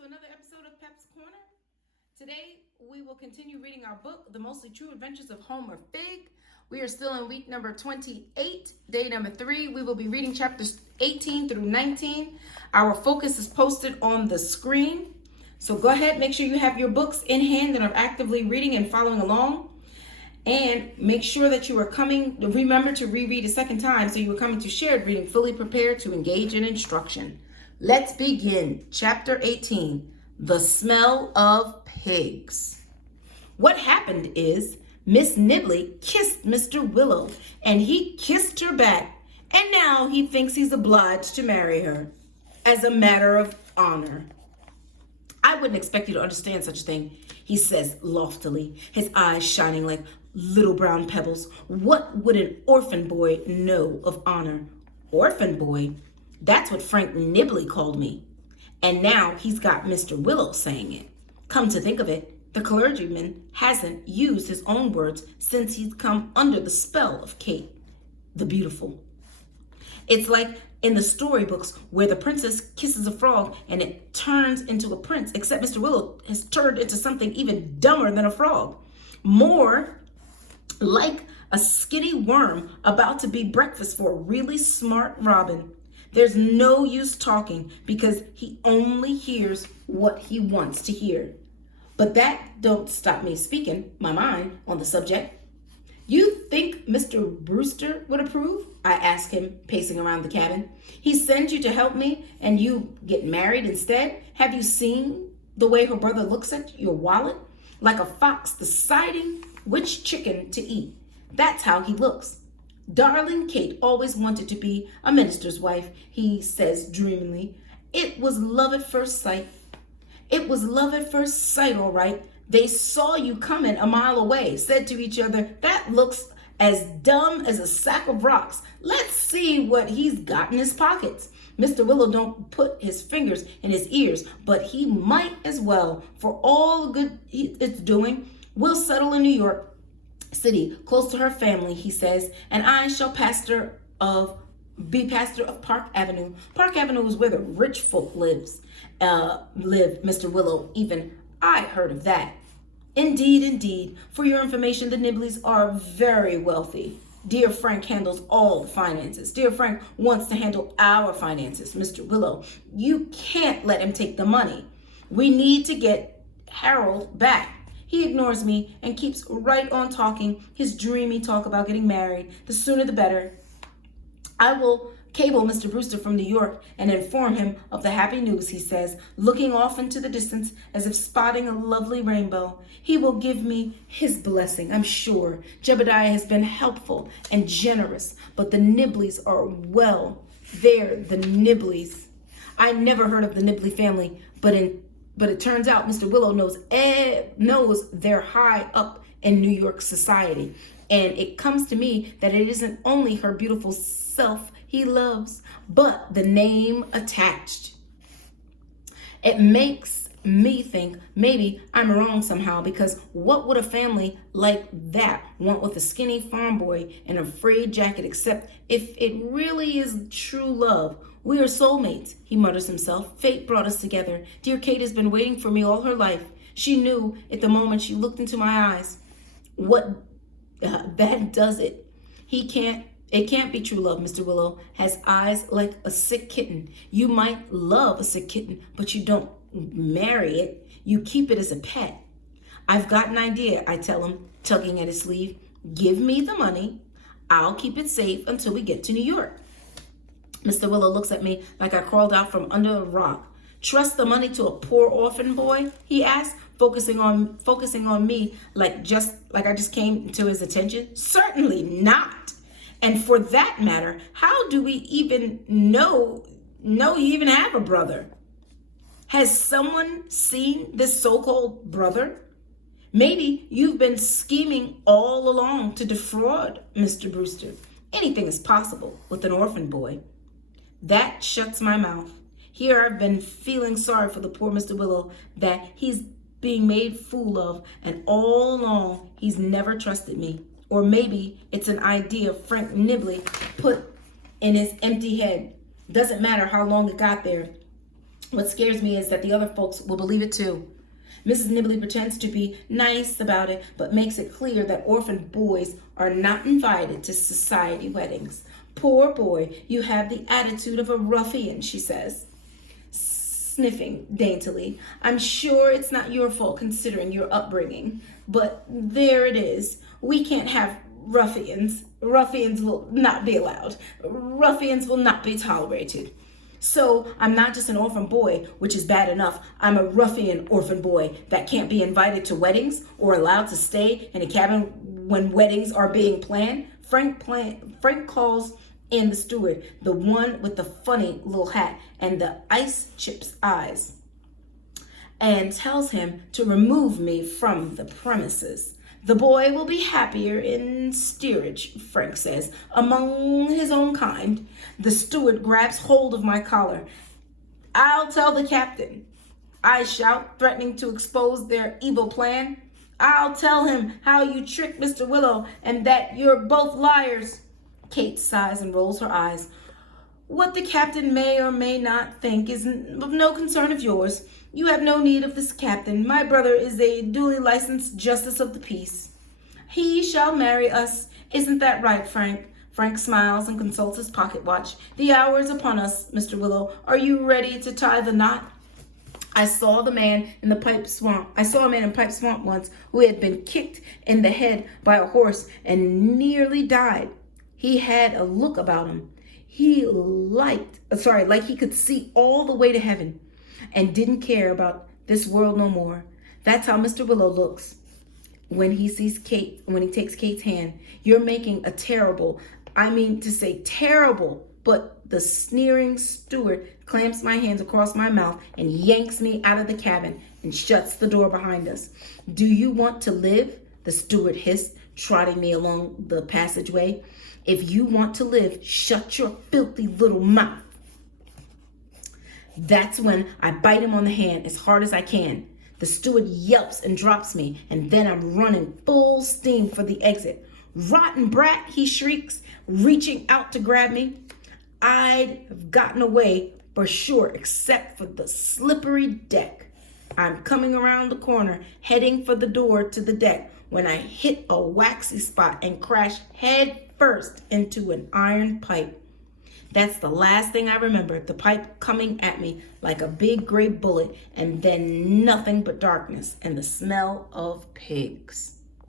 to another episode of Pep's Corner. Today, we will continue reading our book, The Mostly True Adventures of Homer Figg. We are still in week number 28, day number 3. We will be reading chapters 18 through 19. Our focus is posted on the screen. So go ahead, make sure you have your books in hand and are actively reading and following along. And make sure that you are remember to reread a second time so you are coming to shared reading, fully prepared to engage in instruction. Let's begin. Chapter 18, The Smell of Pigs. What happened is Miss Nibley kissed Mr. Willow, and he kissed her back, and now he thinks he's obliged to marry her as a matter of honor. I wouldn't expect you to understand such a thing, he says loftily, his eyes shining like little brown pebbles. What would an orphan boy know of honor? Orphan boy? That's what Frank Nibley called me. And now he's got Mr. Willow saying it. Come to think of it, the clergyman hasn't used his own words since he's come under the spell of Kate, the beautiful. It's like in the storybooks where the princess kisses a frog and it turns into a prince, except Mr. Willow has turned into something even dumber than a frog. More like a skinny worm about to be breakfast for a really smart robin. There's no use talking because he only hears what he wants to hear. But that don't stop me speaking my mind on the subject. You think Mr. Brewster would approve? I ask him, pacing around the cabin. He sends you to help me and you get married instead? Have you seen the way her brother looks at your wallet? Like a fox deciding which chicken to eat. That's how he looks. Darling Kate always wanted to be a minister's wife, he says dreamily. It was love at first sight. It was love at first sight, all right. They saw you coming a mile away, said to each other, that looks as dumb as a sack of rocks. Let's see what he's got in his pockets. Mr. Willow don't put his fingers in his ears, but he might as well. For all the good it's doing, we'll settle in New York City, close to her family, he says, and I shall be pastor of Park Avenue. Park Avenue is where the rich folk live, Mr. Willow. Even I heard of that. Indeed. For your information, the Nibleys are very wealthy. Dear Frank handles all the finances. Dear Frank wants to handle our finances, Mr. Willow. You can't let him take the money. We need to get Harold back. He ignores me and keeps right on talking his dreamy talk about getting married. The sooner the better. I will cable Mr. Brewster from New York and inform him of the happy news, he says, looking off into the distance as if spotting a lovely rainbow. He will give me his blessing, I'm sure. Jebediah has been helpful and generous, but the Nibleys are, well, they're the Nibleys. I never heard of the Nibley family, but it turns out Mr. Willow knows they're high up in New York society. And it comes to me that it isn't only her beautiful self he loves, but the name attached. It makes me think maybe I'm wrong somehow, because what would a family like that want with a skinny farm boy in a frayed jacket, except if it really is true love? We are soulmates, he mutters himself. Fate brought us together. Dear Kate has been waiting for me all her life. She knew at the moment she looked into my eyes. That does it. It can't be true love, Mr. Willow has eyes like a sick kitten. You might love a sick kitten, but you don't marry it. You keep it as a pet. I've got an idea, I tell him, tugging at his sleeve. Give me the money. I'll keep it safe until we get to New York. Mr. Willow looks at me like I crawled out from under a rock. Trust the money to a poor orphan boy? He asked, focusing on me like I just came to his attention. Certainly not. And for that matter, how do we even know you even have a brother? Has someone seen this so-called brother? Maybe you've been scheming all along to defraud Mr. Brewster. Anything is possible with an orphan boy. That shuts my mouth. Here I've been feeling sorry for the poor Mr. Willow, that he's being made fool of, and all along he's never trusted me. Or maybe it's an idea Frank Nibley put in his empty head. Doesn't matter how long it got there. What scares me is that the other folks will believe it too. Mrs. Nibley pretends to be nice about it, but makes it clear that orphan boys are not invited to society weddings. Poor boy, you have the attitude of a ruffian, she says, sniffing daintily. I'm sure it's not your fault considering your upbringing, but there it is. We can't have ruffians. Ruffians will not be allowed. Ruffians will not be tolerated. So I'm not just an orphan boy, which is bad enough. I'm a ruffian orphan boy that can't be invited to weddings or allowed to stay in a cabin when weddings are being planned. Frank calls in the steward, the one with the funny little hat and the ice chips eyes, and tells him to remove me from the premises. The boy will be happier in steerage, Frank says, among his own kind. The steward grabs hold of my collar. I'll tell the captain, I shout, threatening to expose their evil plan. I'll tell him how you tricked Mr. Willow and that you're both liars. Kate sighs and rolls her eyes. What the captain may or may not think is of no concern of yours. You have no need of this captain. My brother is a duly licensed justice of the peace. He shall marry us. Isn't that right, Frank? Frank smiles and consults his pocket watch. The hour is upon us, Mr. Willow. Are you ready to tie the knot? I saw a man in Pipe Swamp once who had been kicked in the head by a horse and nearly died. He had a look about him. Like he could see all the way to heaven and didn't care about this world no more. That's how Mr. Willow looks when he takes Kate's hand. You're making a terrible, but the sneering steward clamps my hands across my mouth and yanks me out of the cabin and shuts the door behind us. Do you want to live? The steward hissed, trotting me along the passageway. If you want to live, shut your filthy little mouth. That's when I bite him on the hand as hard as I can. The steward yelps and drops me, and then I'm running full steam for the exit. Rotten brat, he shrieks, reaching out to grab me. I'd have gotten away for sure, except for the slippery deck. I'm coming around the corner, heading for the door to the deck, when I hit a waxy spot and crash head first into an iron pipe. That's the last thing I remember, the pipe coming at me like a big gray bullet, and then nothing but darkness and the smell of pigs.